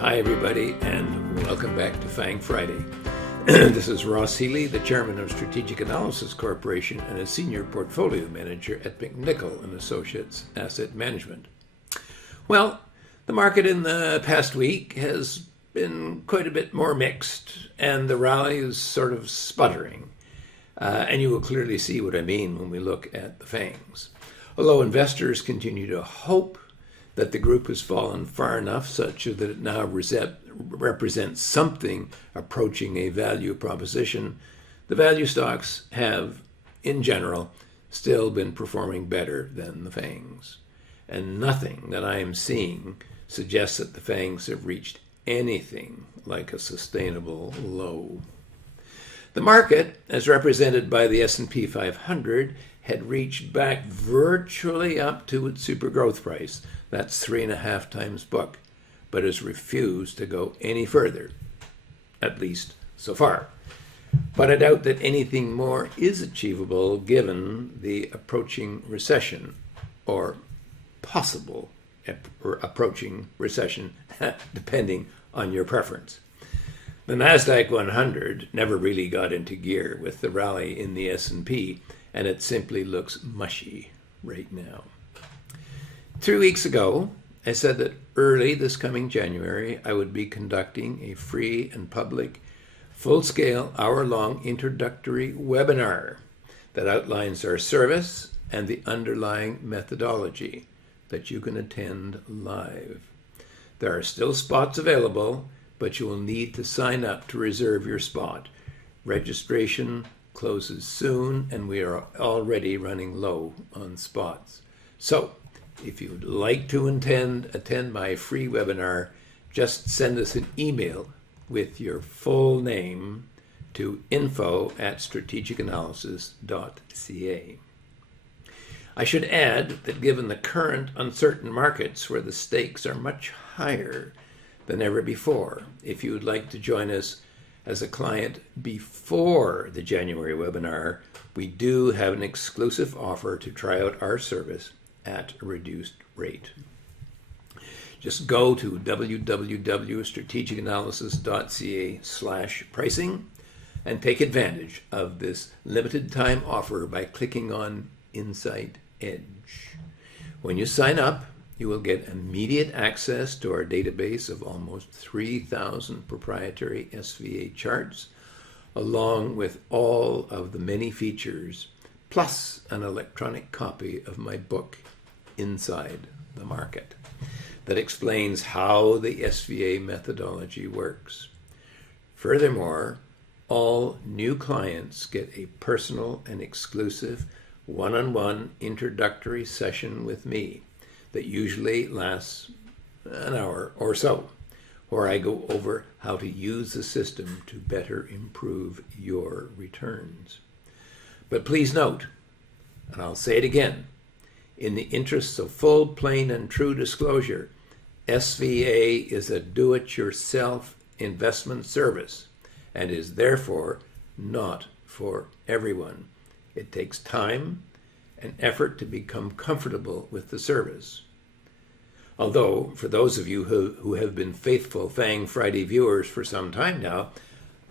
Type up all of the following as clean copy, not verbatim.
Hi everybody, and welcome back to FANG Friday. This is Ross Healy, the chairman of Strategic Analysis Corporation and a senior portfolio manager at McNichol & Associates Asset Management. Well, the market in the past week has been quite a bit more mixed, and the rally is sort of sputtering. And you will clearly see what I mean when we look at the FANGs. Although investors continue to hope that the group has fallen far enough such that it now represents something approaching a value proposition, the value stocks have, in general, still been performing better than the FANGs. And nothing that I am seeing suggests that the FANGs have reached anything like a sustainable low. The market, as represented by the S&P 500, had reached back virtually up to its super growth price. That's 3.5 times book, but has refused to go any further, at least so far. But I doubt that anything more is achievable given the approaching recession, or possible approaching recession, depending on your preference. The NASDAQ 100 never really got into gear with the rally in the S&P, and it simply looks mushy right now. 3 weeks ago, I said that early this coming January, I would be conducting a free and public, full-scale, hour-long introductory webinar that outlines our service and the underlying methodology that you can attend live. There are still spots available, but you will need to sign up to reserve your spot. Registration closes soon, and we are already running low on spots. So, if you would like to attend my free webinar, just send us an email with your full name to info@strategicanalysis.ca. I should add that given the current uncertain markets where the stakes are much higher than ever before, if you would like to join us as a client before the January webinar, we do have an exclusive offer to try out our service at a reduced rate. Just go to www.strategicanalysis.ca/pricing and take advantage of this limited time offer by clicking on Insight Edge. When you sign up, you will get immediate access to our database of almost 3,000 proprietary SVA charts, along with all of the many features, plus an electronic copy of my book, Inside the Market, that explains how the SVA methodology works. Furthermore, all new clients get a personal and exclusive one-on-one introductory session with me that usually lasts an hour or so, where I go over how to use the system to better improve your returns. But please note, and I'll say it again, in the interests of full, plain, and true disclosure, SVA is a do-it-yourself investment service and is therefore not for everyone. It takes time and effort to become comfortable with the service. Although, for those of you who have been faithful FANG Friday viewers for some time now,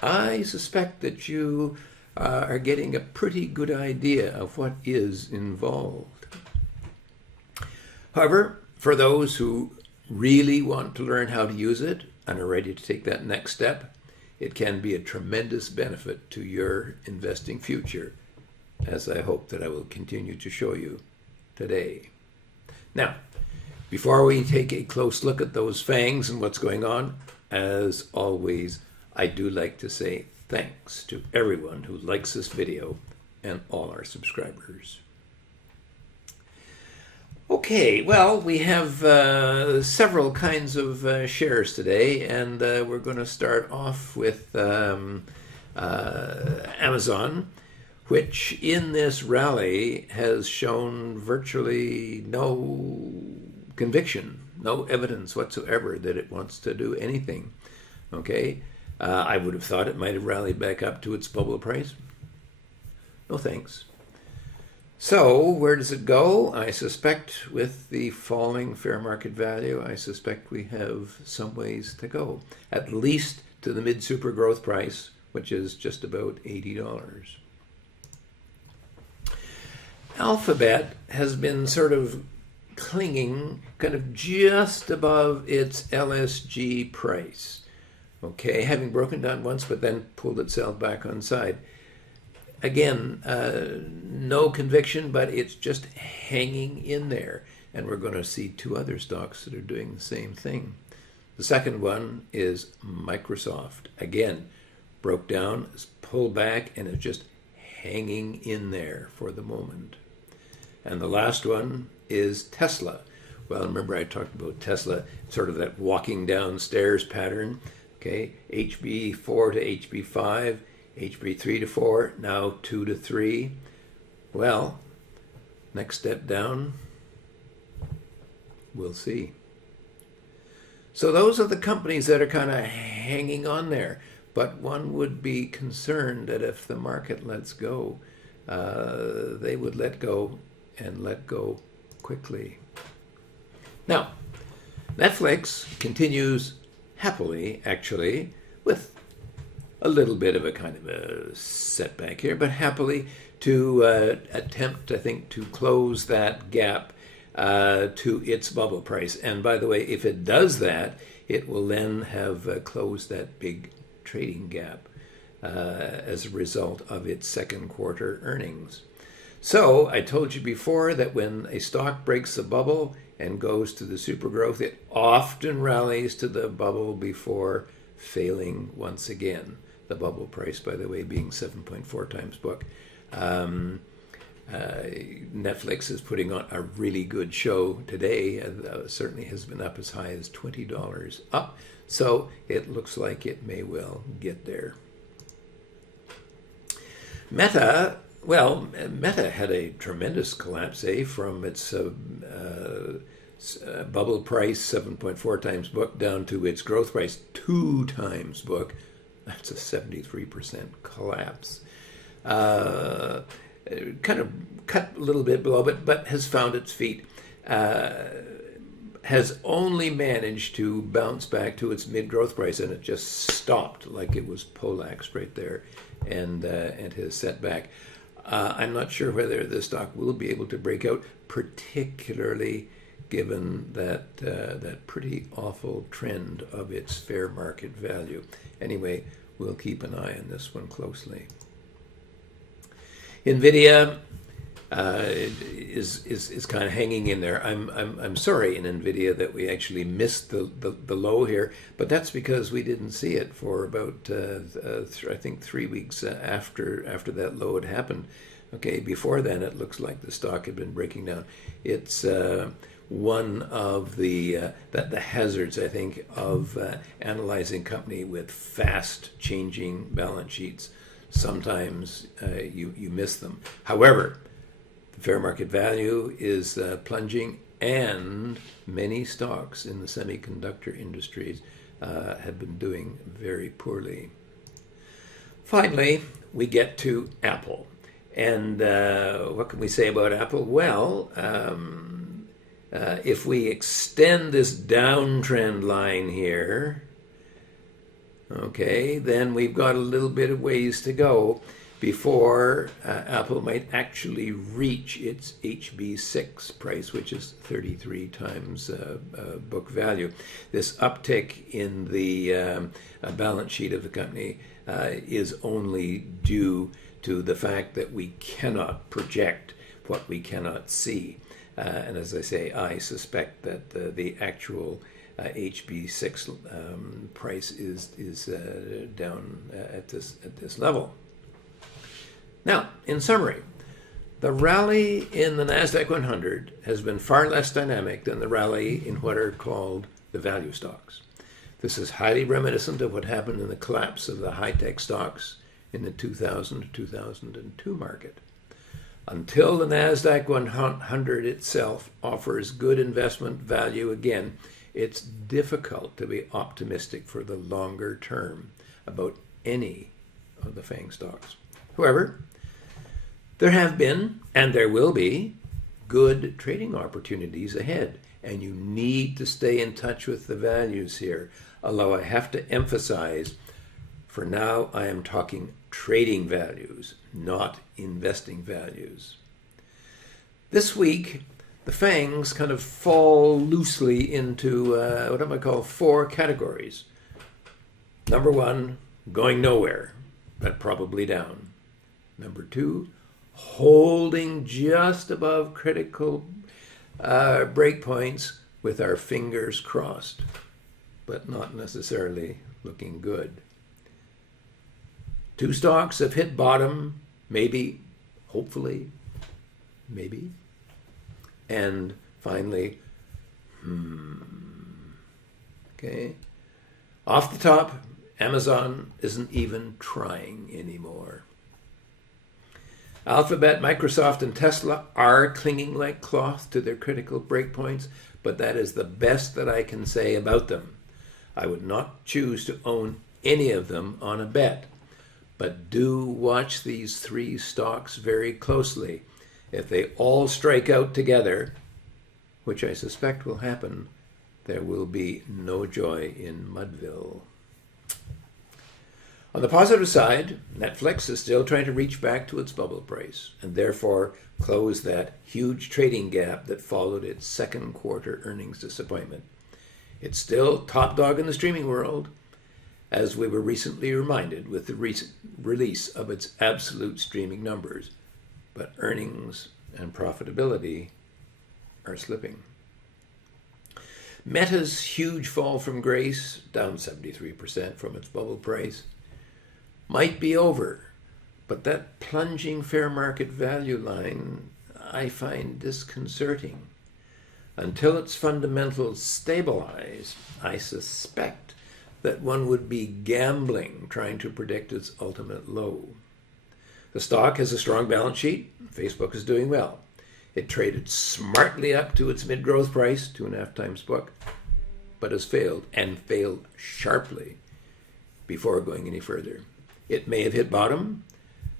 I suspect that you are getting a pretty good idea of what is involved. However, for those who really want to learn how to use it and are ready to take that next step, it can be a tremendous benefit to your investing future, as I hope that I will continue to show you today. Now, before we take a close look at those FANGs and what's going on, as always, I do like to say thanks to everyone who likes this video and all our subscribers. Okay, well, we have several kinds of shares today, and we're going to start off with Amazon, which in this rally has shown virtually no conviction, no evidence whatsoever that it wants to do anything. Okay, I would have thought it might have rallied back up to its bubble price. No thanks. So where does it go? I suspect with the falling fair market value, I suspect we have some ways to go, at least to the mid-super growth price, which is just about $80. Alphabet has been sort of clinging kind of just above its LSG price. Okay, having broken down once but then pulled itself back on side. Again, no conviction, but it's just hanging in there. And we're going to see two other stocks that are doing the same thing. The second one is Microsoft. Again, broke down, pulled back, and is just hanging in there for the moment. And the last one is Tesla. Well, remember I talked about Tesla, sort of that walking downstairs pattern. Okay, HB4 to HB5, HB3 to 4, now 2 to 3. Well, next step down, we'll see. So those are the companies that are kind of hanging on there. But one would be concerned that if the market lets go, they would let go and let go quickly. Now, Netflix continues happily, actually, with a little bit of a kind of a setback here, but happily to attempt, I think, to close that gap to its bubble price. And by the way, if it does that, it will then have closed that big trading gap as a result of its second quarter earnings. So I told you before that when a stock breaks a bubble and goes to the super growth, it often rallies to the bubble before failing once again. The bubble price, by the way, being 7.4 times book. Netflix is putting on a really good show today. Certainly has been up as high as $20 up. So it looks like it may well get there. Meta had a tremendous collapse, from its bubble price, 7.4 times book, down to its growth price, 2 times book. That's a 73% collapse. Kind of cut a little bit below, but has found its feet. Has only managed to bounce back to its mid-growth price, and it just stopped like it was poleaxed right there, and has set back. I'm not sure whether the stock will be able to break out, particularly given that pretty awful trend of its fair market value. Anyway, we'll keep an eye on this one closely. NVIDIA is kind of hanging in there. I'm sorry in NVIDIA that we actually missed the low here, but that's because we didn't see it for about I think 3 weeks after that low had happened. Okay, before then it looks like the stock had been breaking down. It's one of the hazards, I think, of analyzing company with fast changing balance sheets. Sometimes you miss them. However, the fair market value is plunging, and many stocks in the semiconductor industries have been doing very poorly. Finally, we get to Apple. And what can we say about Apple? Well, if we extend this downtrend line here, okay, then we've got a little bit of ways to go before Apple might actually reach its HB6 price, which is 33 times book value. This uptick in the balance sheet of the company is only due to the fact that we cannot project what we cannot see. And as I say, I suspect that the actual HB6 price is down at this level. Now, in summary, the rally in the NASDAQ 100 has been far less dynamic than the rally in what are called the value stocks. This is highly reminiscent of what happened in the collapse of the high-tech stocks in the 2000 to 2002 market. Until the NASDAQ 100 itself offers good investment value again, it's difficult to be optimistic for the longer term about any of the FANG stocks. However, There have been, and there will be, good trading opportunities ahead, and you need to stay in touch with the values here. Although I have to emphasize, for now I am talking trading values, not investing values. This week, the FANGs kind of fall loosely into what I might call 4 categories. Number 1, going nowhere, but probably down. Number 2, holding just above critical breakpoints with our fingers crossed, but not necessarily looking good. 2 stocks have hit bottom, maybe, hopefully, maybe. And finally, okay. Off the top, Amazon isn't even trying anymore. Alphabet, Microsoft, and Tesla are clinging like cloth to their critical breakpoints, but that is the best that I can say about them. I would not choose to own any of them on a bet, but do watch these 3 stocks very closely. If they all strike out together, which I suspect will happen, there will be no joy in Mudville. On the positive side, Netflix is still trying to reach back to its bubble price and therefore close that huge trading gap that followed its second quarter earnings disappointment. It's still top dog in the streaming world, as we were recently reminded with the recent release of its absolute streaming numbers, but earnings and profitability are slipping. Meta's huge fall from grace, down 73% from its bubble price, might be over, but that plunging fair market value line I find disconcerting. Until its fundamentals stabilize, I suspect that one would be gambling trying to predict its ultimate low. The stock has a strong balance sheet. Facebook is doing well. It traded smartly up to its mid-growth price, 2.5 times book, but has failed, and failed sharply before going any further. It may have hit bottom.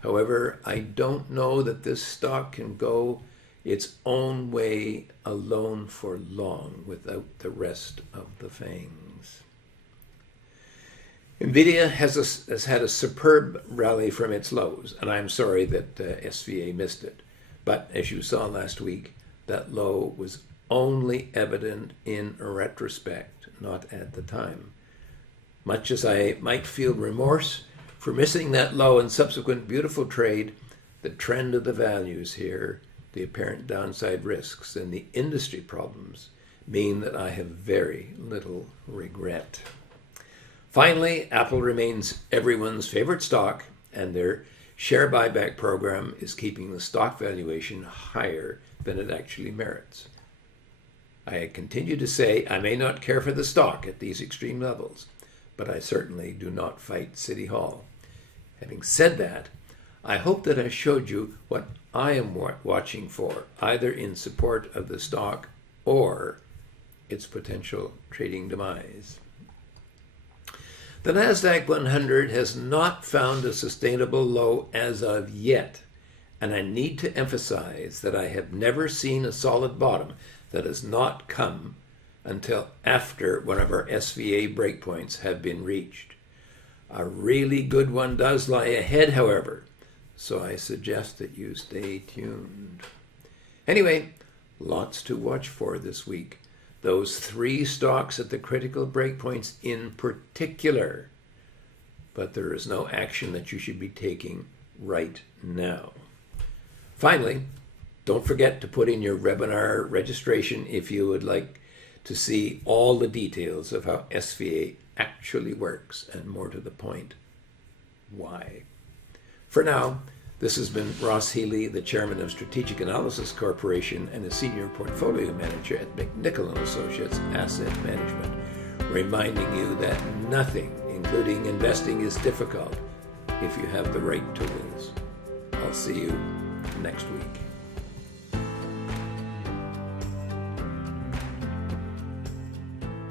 However, I don't know that this stock can go its own way alone for long without the rest of the FANGs. NVIDIA has had a superb rally from its lows, and I'm sorry that SVA missed it. But as you saw last week, that low was only evident in retrospect, not at the time. Much as I might feel remorse for missing that low and subsequent beautiful trade, the trend of the values here, the apparent downside risks, and the industry problems mean that I have very little regret. Finally, Apple remains everyone's favorite stock, and their share buyback program is keeping the stock valuation higher than it actually merits. I continue to say I may not care for the stock at these extreme levels, but I certainly do not fight City Hall. Having said that, I hope that I showed you what I am watching for, either in support of the stock or its potential trading demise. The NASDAQ 100 has not found a sustainable low as of yet, and I need to emphasize that I have never seen a solid bottom that has not come until after one of our SVA breakpoints have been reached. A really good one does lie ahead, however, so I suggest that you stay tuned. Anyway, lots to watch for this week. Those 3 stocks at the critical breakpoints in particular, but there is no action that you should be taking right now. Finally, don't forget to put in your webinar registration if you would like to see all the details of how SVA actually works, and more to the point, why. For now, this has been Ross Healy, the chairman of Strategic Analysis Corporation and a senior portfolio manager at McNichol & Associates Asset Management, reminding you that nothing, including investing, is difficult if you have the right tools. I'll see you next week.